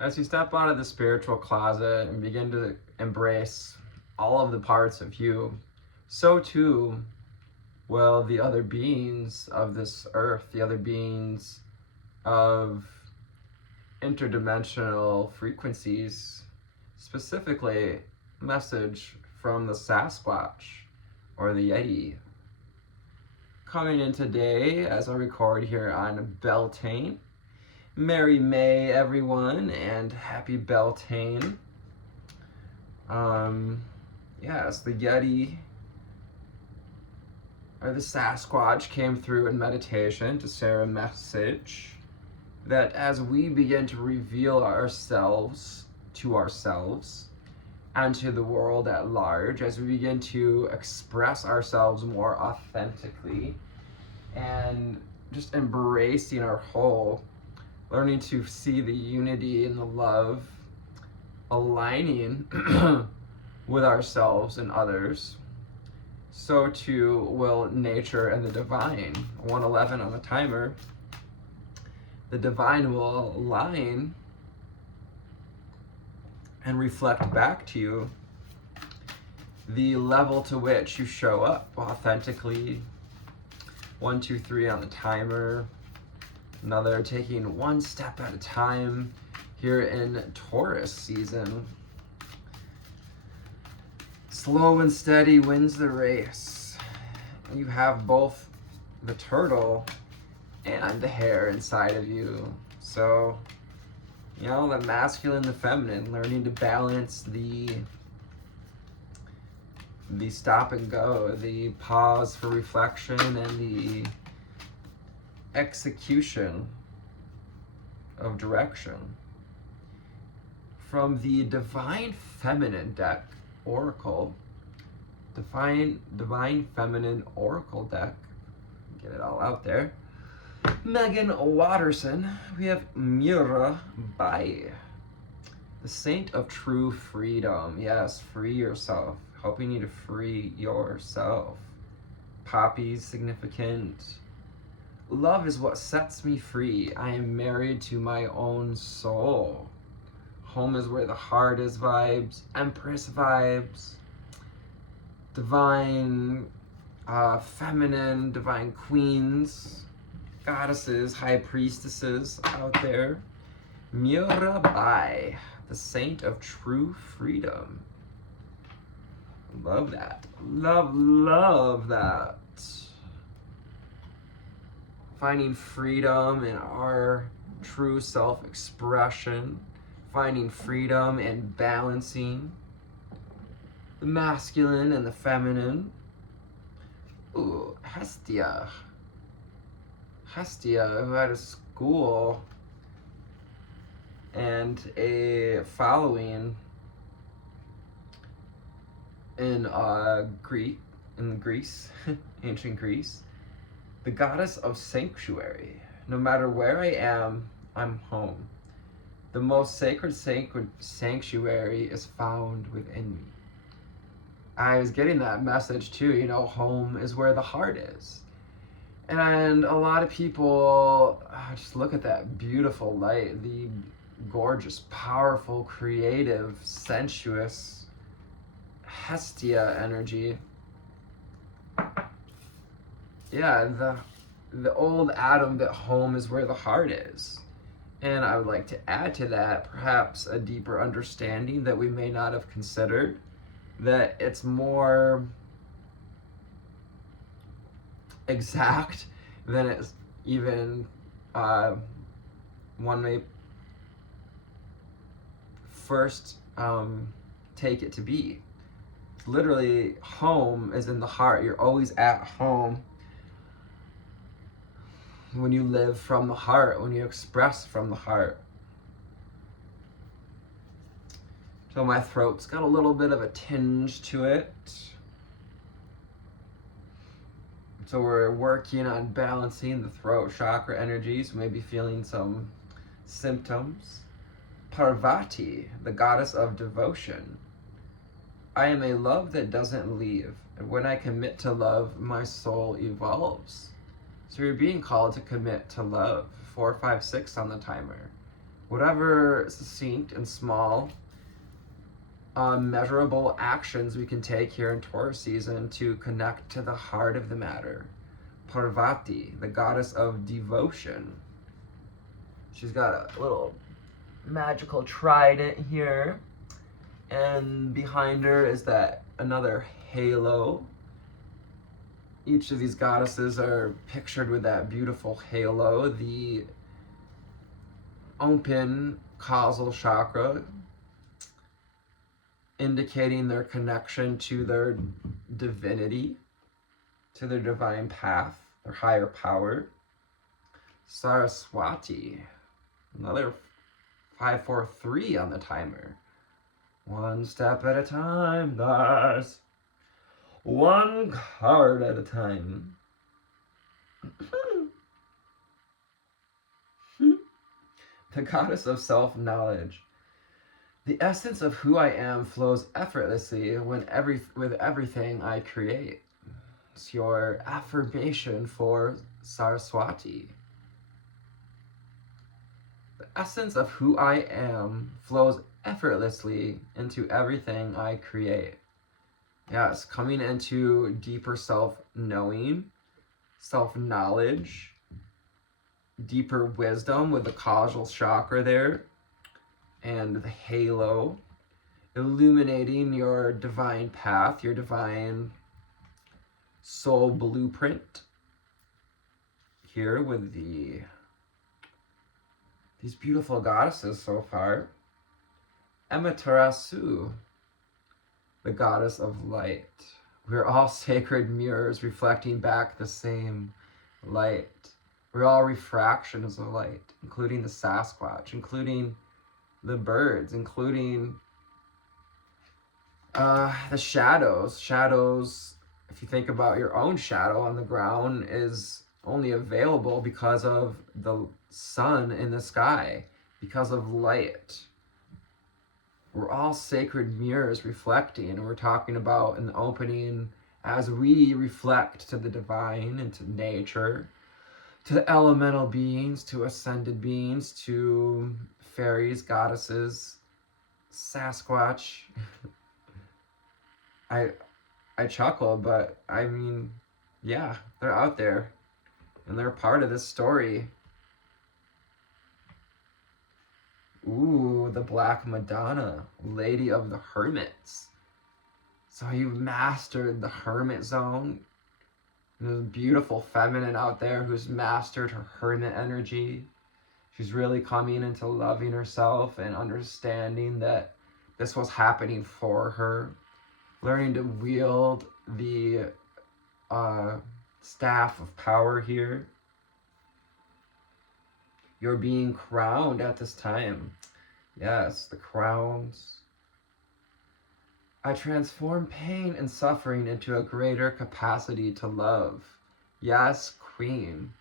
As you step out of the spiritual closet and begin to embrace all of the parts of you, so too will the other beings of this earth, the other beings of interdimensional frequencies, specifically message from the Sasquatch or the Yeti. Coming in today as I record here on Beltane. Merry May, everyone, and happy Beltane. Yes, the Yeti or the Sasquatch came through in meditation to share a message that as we begin to reveal ourselves to ourselves and to the world at large, as we begin to express ourselves more authentically and just embracing our whole, learning to see the unity and the love aligning with ourselves and others, so too will nature and the divine. 111 on the timer. The divine will align and reflect back to you the level to which you show up authentically. 1, 2, 3 on the timer. Another taking one step at a time here in Taurus season. Slow and steady wins the race. You have both the turtle and the hare inside of you. So, you know, the masculine, the feminine, learning to balance the stop and go, the pause for reflection, and the execution of direction. From the Divine Feminine deck, Oracle, Divine Feminine Oracle deck, get it all out there, Megan Watterson, we have Mira Bai, the Saint of True Freedom. Yes, free yourself, helping you to free yourself. Poppy's significant. Love is what sets me free. I am married to my own soul. Home is where the heart is vibes. Empress vibes. Divine feminine, divine queens, goddesses, high priestesses out there. Mirabai, the saint of true freedom. Love that. Love that. Finding freedom in our true self-expression, finding freedom and balancing the masculine and the feminine. Ooh, Hestia, who had a school and a following in Greece, ancient Greece. The goddess of sanctuary. No matter where I am, I'm home. The most sacred sanctuary is found within me. I was getting that message too, you know, home is where the heart is. And a lot of people just look at that beautiful light, the gorgeous, powerful, creative, sensuous Hestia energy. Yeah, the old Adam that home is where the heart is. And I would like to add to that perhaps a deeper understanding that we may not have considered, that it's more exact than it's even one may first take it to be. Literally, home is in the heart. You're always at home when you live from the heart, when you express from the heart. So my throat's got a little bit of a tinge to it. So we're working on balancing the throat chakra energies, maybe feeling some symptoms. Parvati, the goddess of devotion. I am a love that doesn't leave, and when I commit to love, my soul evolves. So you're being called to commit to love. 4, 5, 6 on the timer. whatever succinct and small, measurable actions we can take here in Taurus season to connect to the heart of the matter. Parvati, the goddess of devotion. She's got a little magical trident here, and behind her is that another halo. Each of these goddesses are pictured with that beautiful halo, the open causal chakra, indicating their connection to their divinity, to their divine path, their higher power. Saraswati, another 543 on the timer. One step at a time, guys. One card at a time. The goddess of self-knowledge. The essence of who I am flows effortlessly with everything I create. It's your affirmation for Saraswati. The essence of who I am flows effortlessly into everything I create. Yes, coming into deeper self-knowing, self-knowledge, deeper wisdom with the causal chakra there, and the halo, illuminating your divine path, your divine soul blueprint. Here with these beautiful goddesses so far. Amaterasu, the goddess of light. We're all sacred mirrors reflecting back the same light. We're all refractions of light, including the Sasquatch, including the birds, including the shadows. Shadows, if you think about your own shadow on the ground, is only available because of the sun in the sky, because of light. We're all sacred mirrors reflecting, and we're talking about in the opening as we reflect to the divine and to nature, to the elemental beings, to ascended beings, to fairies, goddesses, Sasquatch. I chuckle, but I mean, yeah, they're out there, and they're part of this story. Ooh, the Black Madonna, Lady of the Hermits. So you've mastered the hermit zone. There's a beautiful feminine out there who's mastered her hermit energy. She's really coming into loving herself and understanding that this was happening for her. Learning to wield the staff of power here. You're being crowned at this time. Yes, the crowns. I transform pain and suffering into a greater capacity to love. Yes, queen.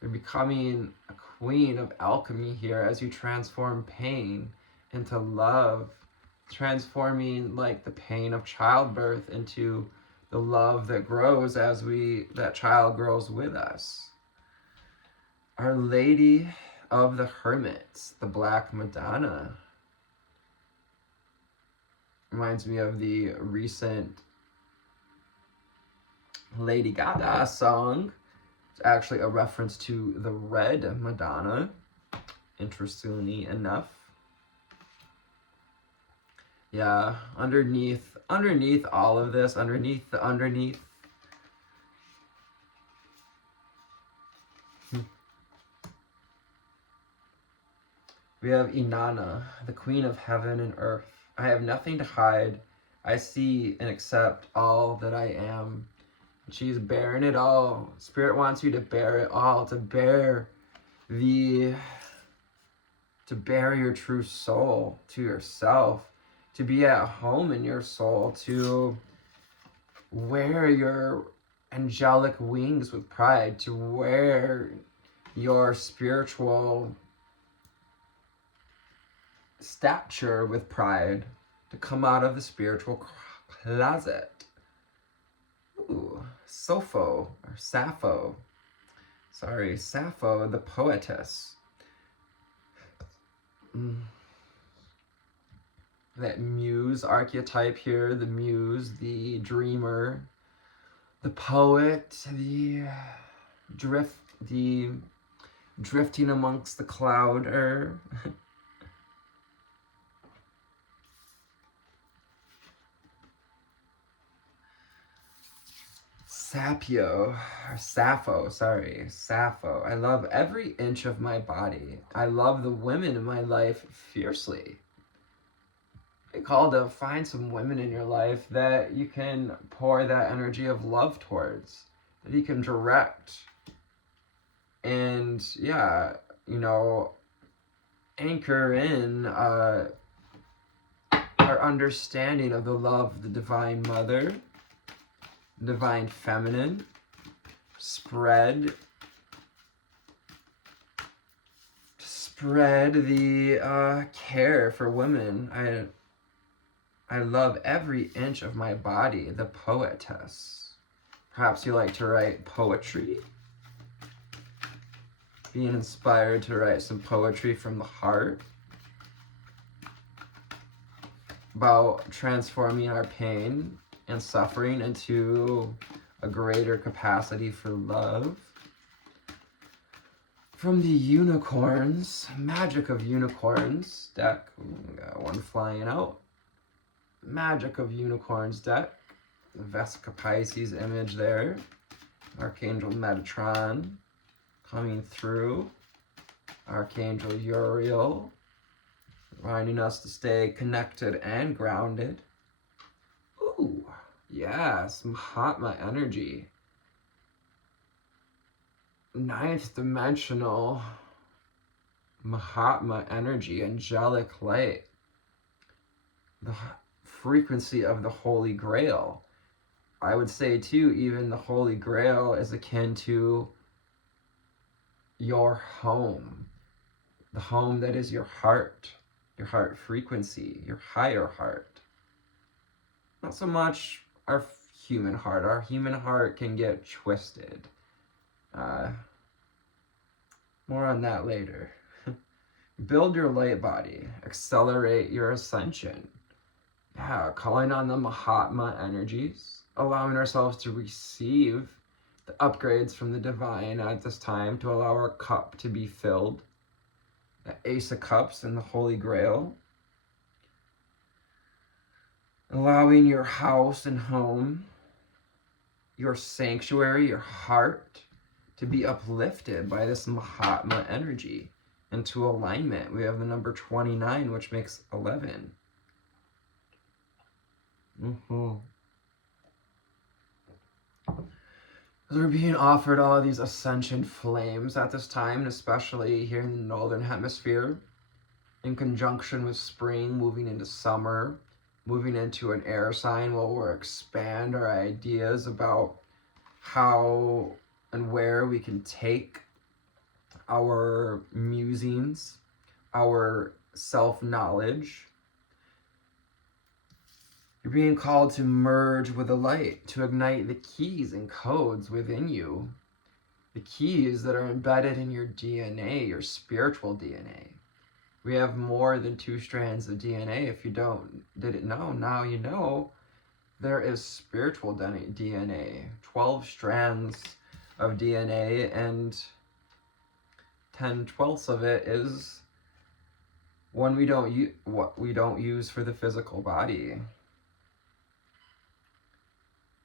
You're becoming a queen of alchemy here as you transform pain into love. Transforming like the pain of childbirth into the love that grows as that child grows with us. Our Lady of the Hermits, the Black Madonna. Reminds me of the recent Lady Gaga song. It's actually a reference to the Red Madonna, interestingly enough. Yeah, underneath all of this, underneath, we have Inanna, the Queen of Heaven and Earth. I have nothing to hide. I see and accept all that I am. She's bearing it all. Spirit wants you to bear it all, to bear your true soul to yourself, to be at home in your soul, to wear your angelic wings with pride, to wear your spiritual stature with pride, to come out of the spiritual closet. Ooh, Sappho, the poetess. that muse archetype here, the muse, the dreamer, the poet, the drifting amongst the clouder. Sappho. I love every inch of my body. I love the women in my life fiercely. Be called to find some women in your life that you can pour that energy of love towards, that you can direct. And yeah, you know, anchor in our understanding of the love of the Divine Mother, Divine Feminine, spread the care for women. I love every inch of my body, the poetess. Perhaps you like to write poetry? Being inspired to write some poetry from the heart about transforming our pain and suffering into a greater capacity for love. From the Unicorns, Magic of Unicorns deck. Ooh, we got one flying out. Magic of Unicorns deck. The Vesica Pisces image there. Archangel Metatron coming through. Archangel Uriel reminding us to stay connected and grounded. Ooh, yes, Mahatma energy. Ninth dimensional Mahatma energy, angelic light. The frequency of the Holy Grail. I would say too, even the Holy Grail is akin to your home. The home that is your heart frequency, your higher heart. Not so much our human heart. Our human heart can get twisted. More on that later. Build your light body. Accelerate your ascension. Yeah, calling on the Mahatma energies. Allowing ourselves to receive the upgrades from the divine at this time to allow our cup to be filled. The Ace of Cups and the Holy Grail. Allowing your house and home, your sanctuary, your heart, to be uplifted by this Mahatma energy into alignment. We have the number 29, which makes 11. We're being offered all of these ascension flames at this time, and especially here in the northern hemisphere, in conjunction with spring, moving into summer, moving into an air sign where we'll expand our ideas about how and where we can take our musings, our self-knowledge. You're being called to merge with the light, to ignite the keys and codes within you. The keys that are embedded in your DNA, your spiritual DNA. We have more than 2 strands of DNA. If you didn't know, now you know. There is spiritual DNA, 12 strands of DNA, and 10/12 of it is what we don't use for the physical body.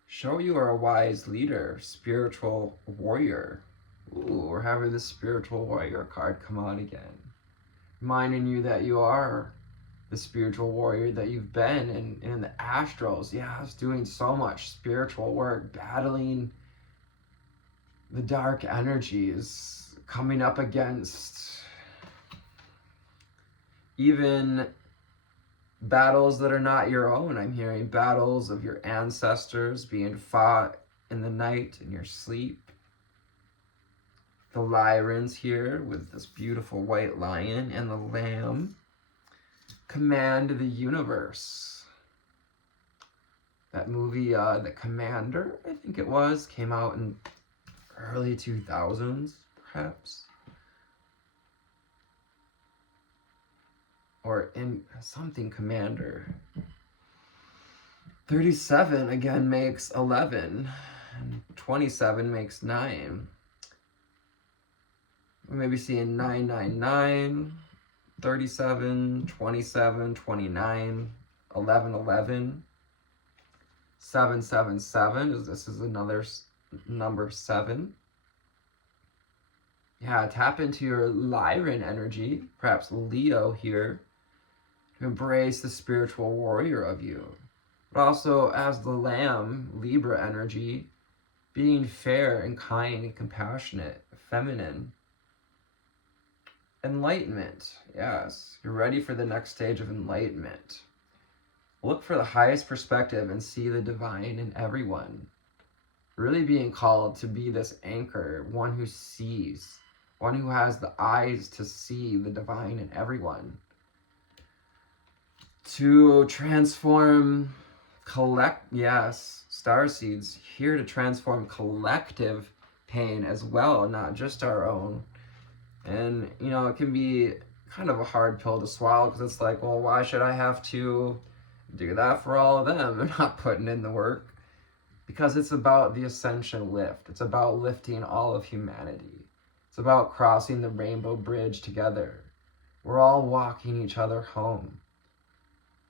Show you are a wise leader, spiritual warrior. Ooh, we're having the spiritual warrior card come out again. Reminding you that you are the spiritual warrior that you've been in the astrals. Yes, doing so much spiritual work, battling the dark energies, coming up against even battles that are not your own. I'm hearing battles of your ancestors being fought in the night in your sleep. The Lyrans here with this beautiful white lion and the lamb command the universe. That movie, The Commander, I think it was, came out in early 2000s, perhaps. or in something commander. 37 again makes 11, and 27 makes 9. We may be seeing 999, 37, 27, 29, 11, 11, 777. This is another number 7. Yeah, tap into your Lyran energy, perhaps Leo here, to embrace the spiritual warrior of you. But also as the Lamb, Libra energy, being fair and kind and compassionate, feminine. Enlightenment, yes. You're ready for the next stage of enlightenment. Look for the highest perspective and see the divine in everyone. Really being called to be this anchor, one who sees, one who has the eyes to see the divine in everyone. To transform star seeds here to transform collective pain as well, not just our own. And it can be kind of a hard pill to swallow, because it's like, well, why should I have to do that for all of them? I'm not putting in the work. Because it's about the ascension lift. It's about lifting all of humanity. It's about crossing the rainbow bridge together. We're all walking each other home.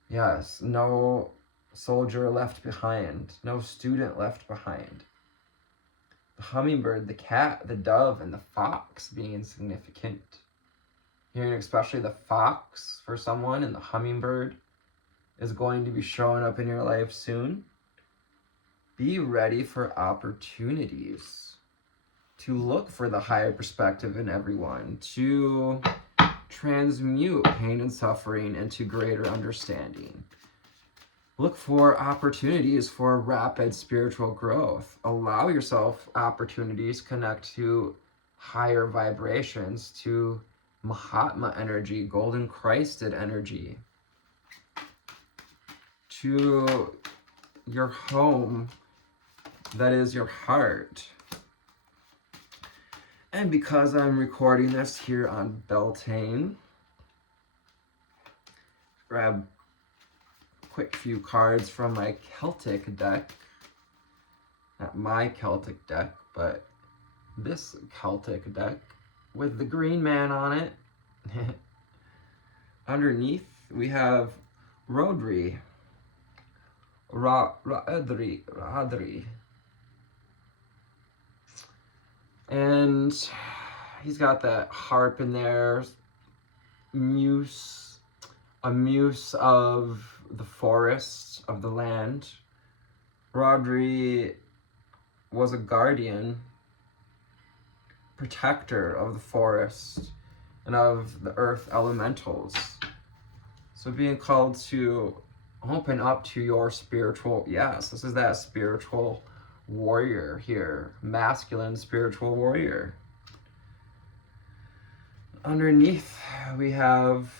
Yes, no soldier left behind. No student left behind. The hummingbird, the cat, the dove, and the fox being significant. Hearing especially the fox for someone, and the hummingbird is going to be showing up in your life soon. Be ready for opportunities, to look for the higher perspective in everyone, to transmute pain and suffering into greater understanding. Look for opportunities for rapid spiritual growth. Allow yourself opportunities, connect to higher vibrations, to Mahatma energy, Golden Christed energy, to your home, that is your heart. And because I'm recording this here on Beltane, grab a quick few cards from my Celtic deck. Not my Celtic deck, but this Celtic deck with the green man on it. Underneath we have Rodri. Rodri. And he's got that harp in there, a muse of the forest, of the land. Rodri was a guardian, protector of the forest and of the earth elementals. So being called to open up to your spiritual, this is that spiritual warrior here, masculine spiritual warrior. Underneath we have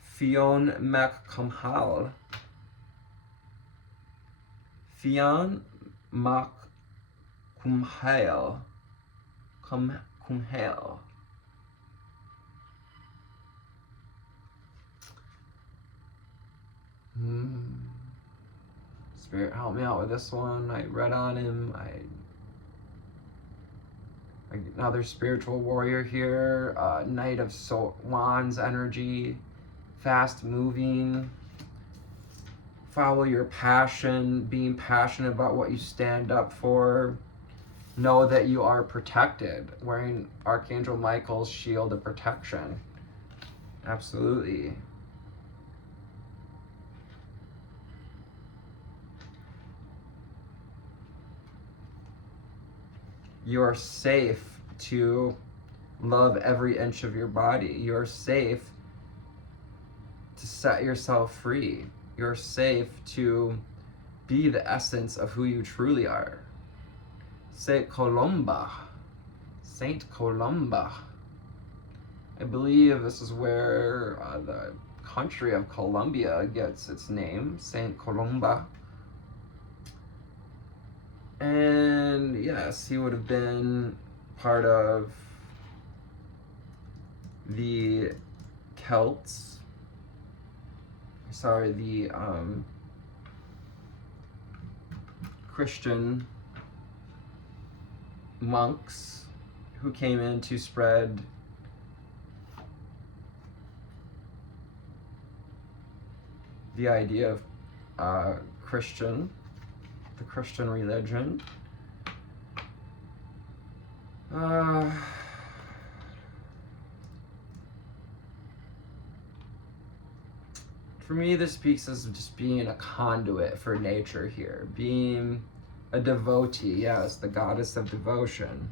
Fionn Mac Cumhal. Fionn Mac Cumhal. Cumhal. Spirit, help me out with this one. I read on him. Another spiritual warrior here. Knight of Wands energy. Fast moving. Follow your passion. Being passionate about what you stand up for. Know that you are protected. Wearing Archangel Michael's shield of protection. Absolutely. You are safe to love every inch of your body. You're safe to set yourself free. You're safe to be the essence of who you truly are. Saint Columba. I believe this is where the country of Colombia gets its name, Saint Columba. And yes, he would have been part of the Celts, the Christian monks who came in to spread the idea of the Christian religion. For me, this speaks as just being a conduit for nature here, being a devotee, yes, the goddess of devotion.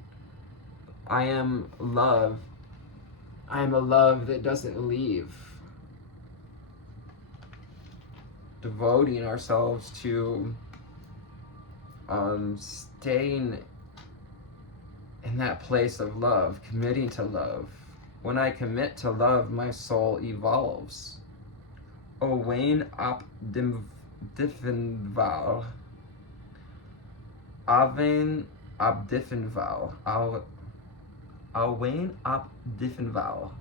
I am love. I am a love that doesn't leave. Devoting ourselves to staying in that place of love, committing to love. When I commit to love, my soul evolves. Owain op diffenval. Aven op diffenval. Owain op diffenval.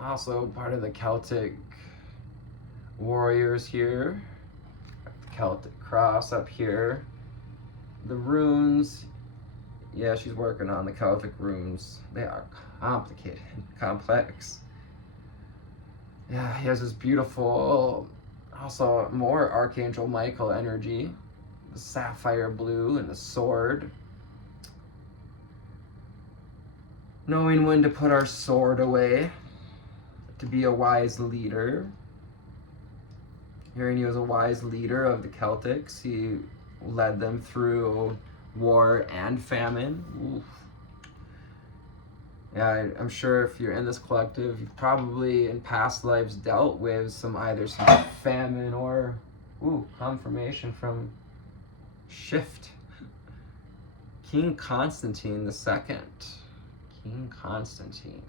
Also part of the Celtic warriors here. Celtic cross up here. The runes. Yeah, she's working on the Celtic runes. They are complicated, complex. Yeah, he has this beautiful, also more Archangel Michael energy. The sapphire blue and the sword. Knowing when to put our sword away. To be a wise leader. Hearing he was a wise leader of the Celtics. He led them through war and famine. Oof. Yeah, I'm sure if you're in this collective, you've probably in past lives dealt with some famine or confirmation from shift. King Constantine II. King Constantine.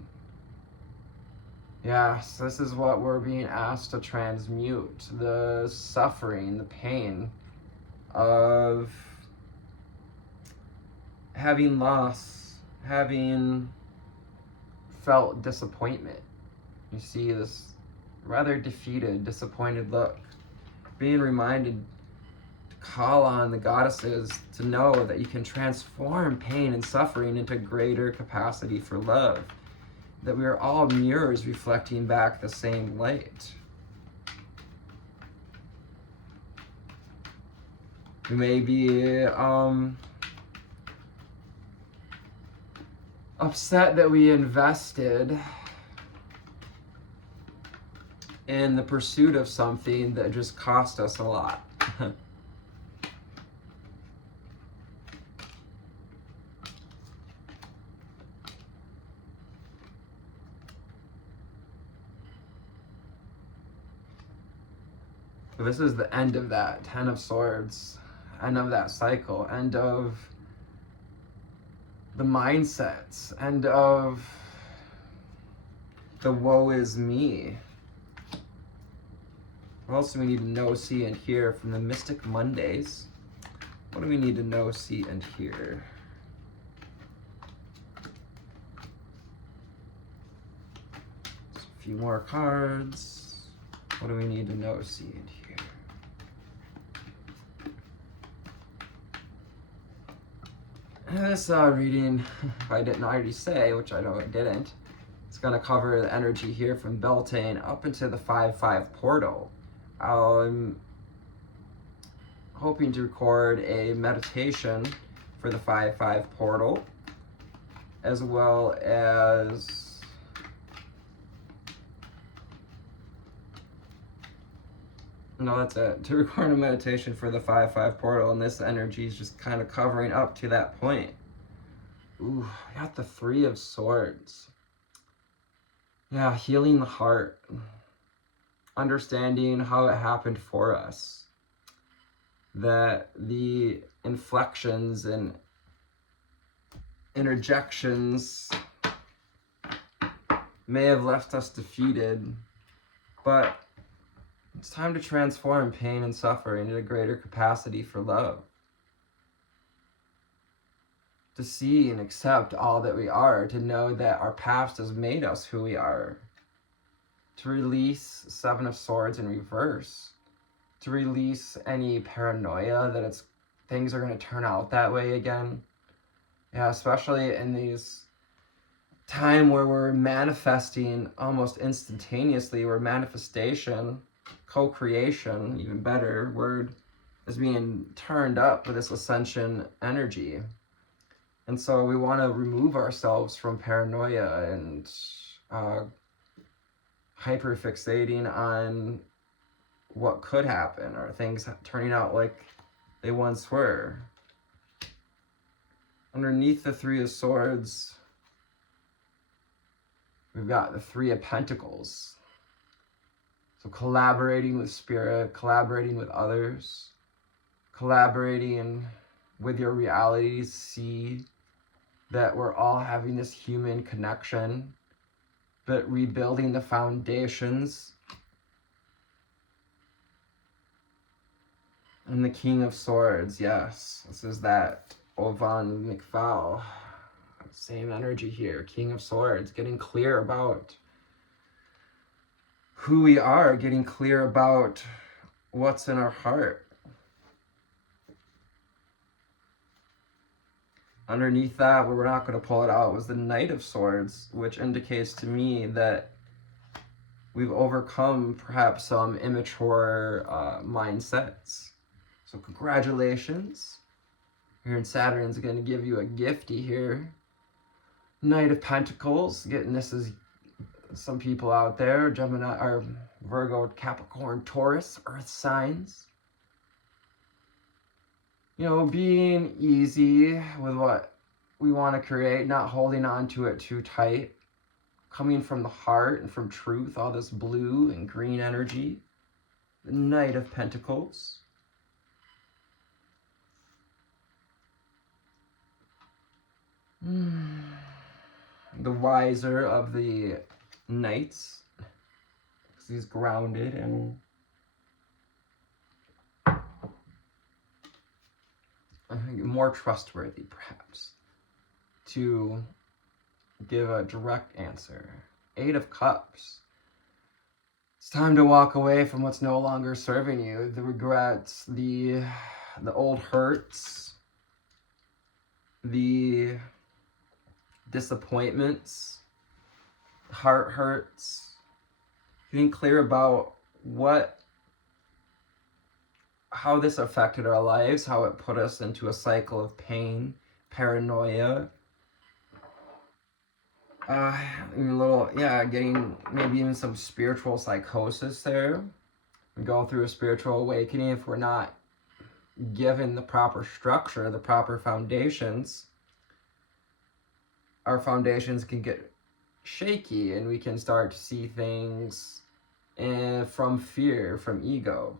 Yeah, so this is what we're being asked to transmute. The suffering, the pain of having loss, having felt disappointment. You see this rather defeated, disappointed look. Being reminded to call on the goddesses to know that you can transform pain and suffering into greater capacity for love. That we are all mirrors reflecting back the same light. We may be upset that we invested in the pursuit of something that just cost us a lot. This is the end of that Ten of Swords, end of that cycle, end of the mindsets, end of the woe is me. What else do we need to know, see, and hear from the Mystic Mondays? What do we need to know, see, and hear? Just a few more cards. What do we need to know, see, and hear? This reading, if I didn't already say, which I know I didn't, it's going to cover the energy here from Beltane up into the 5-5 portal. I'm hoping to record a meditation for the 5-5 portal, as well as no, that's it. To record a meditation for the 5-5 portal, and this energy is just kind of covering up to that point. Ooh, I got the 3 of Swords. Yeah, healing the heart. Understanding how it happened for us. That the inflections and interjections may have left us defeated, but it's time to transform pain and suffering into a greater capacity for love. To see and accept all that we are, to know that our past has made us who we are. To to release Seven of Swords in reverse, to release any paranoia that things are going to turn out that way again. Yeah, especially in these time where we're manifesting almost instantaneously, where manifestation, co-creation, even better word, is being turned up with this ascension energy. And so we want to remove ourselves from paranoia and hyper-fixating on what could happen or things turning out like they once were. Underneath the Three of Swords, we've got the Three of Pentacles. So collaborating with spirit, collaborating with others, collaborating with your realities, see that we're all having this human connection, but rebuilding the foundations. And the King of Swords, yes, this is that Ovan McFall. Same energy here, King of Swords, getting clear about who we are, getting clear about what's in our heart. Underneath that, where we're not going to pull it out, was the Knight of Swords, which indicates to me that we've overcome perhaps some immature mindsets. So congratulations. Here in Saturn's going to give you a gifty here. Knight of Pentacles, getting this as some people out there, Gemini or Virgo, Capricorn, Taurus, Earth signs. You know, being easy with what we want to create, not holding on to it too tight. Coming from the heart and from truth, all this blue and green energy. The Knight of Pentacles. The wiser of the knights, because he's grounded and more trustworthy, perhaps, to give a direct answer. Eight of Cups. It's time to walk away from what's no longer serving you. The regrets, the old hurts, the disappointments, heart hurts. Getting clear about how this affected our lives, how it put us into a cycle of pain, paranoia, getting maybe even some spiritual psychosis there. We go through a spiritual awakening if we're not given the proper structure, the proper foundations. Our foundations can get shaky and we can start to see things from fear, from ego.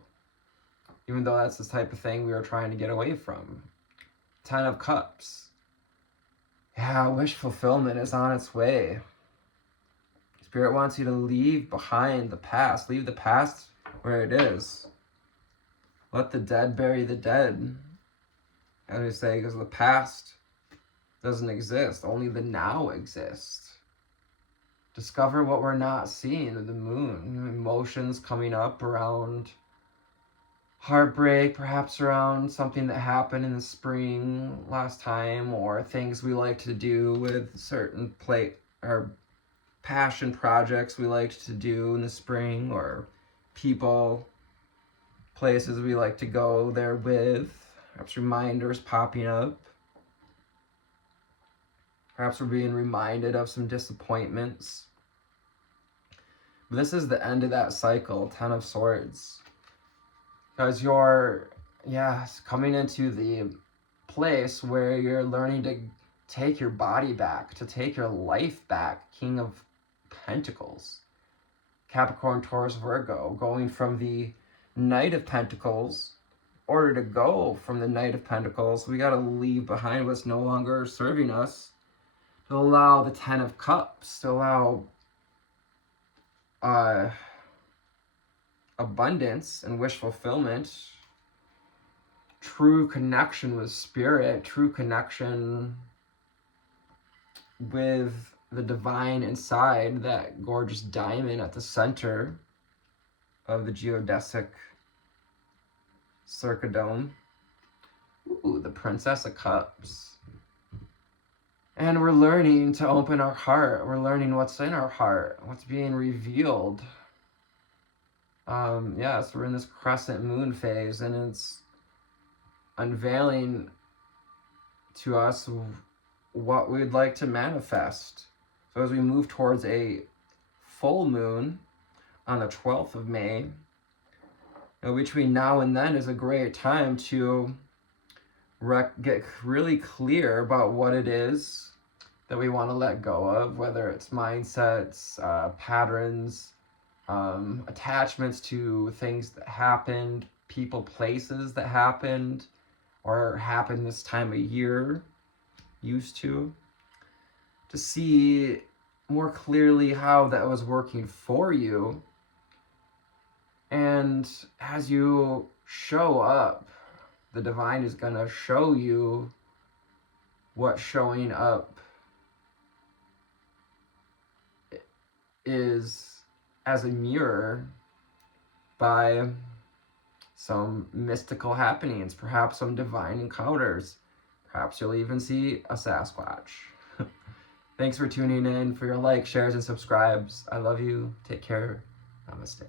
Even though that's the type of thing we were trying to get away from. Ten of Cups. Yeah, wish fulfillment is on its way. Spirit wants you to leave behind the past. Leave the past where it is. Let the dead bury the dead. As we say, because the past doesn't exist. Only the now exists. Discover what we're not seeing. The moon. Emotions coming up around heartbreak, perhaps around something that happened in the spring last time, or things we like to do with certain or passion projects we liked to do in the spring, or people, places we like to go there with. Perhaps reminders popping up. Perhaps we're being reminded of some disappointments. But this is the end of that cycle, Ten of Swords. Because you're, coming into the place where you're learning to take your body back, to take your life back. King of Pentacles. Capricorn, Taurus, Virgo. Going from the Knight of Pentacles. In order to go from the Knight of Pentacles, we got to leave behind what's no longer serving us. To allow the Ten of Cups. To allow abundance and wish fulfillment, true connection with spirit, true connection with the divine inside that gorgeous diamond at the center of the geodesic circadome. Ooh, the Princess of Cups. And we're learning to open our heart. We're learning what's in our heart, what's being revealed. So we're in this crescent moon phase, and it's unveiling to us what we'd like to manifest. So as we move towards a full moon on the 12th of May, between now and then is a great time to get really clear about what it is that we want to let go of, whether it's mindsets, patterns, attachments to things that happened, people, places that happened, or happened this time of year, used to see more clearly how that was working for you. And as you show up, the divine is going to show you what showing up is as a mirror by some mystical happenings, perhaps some divine encounters. Perhaps you'll even see a Sasquatch. Thanks for tuning in. For your likes, shares, and subscribes. I love you. Take care. Namaste.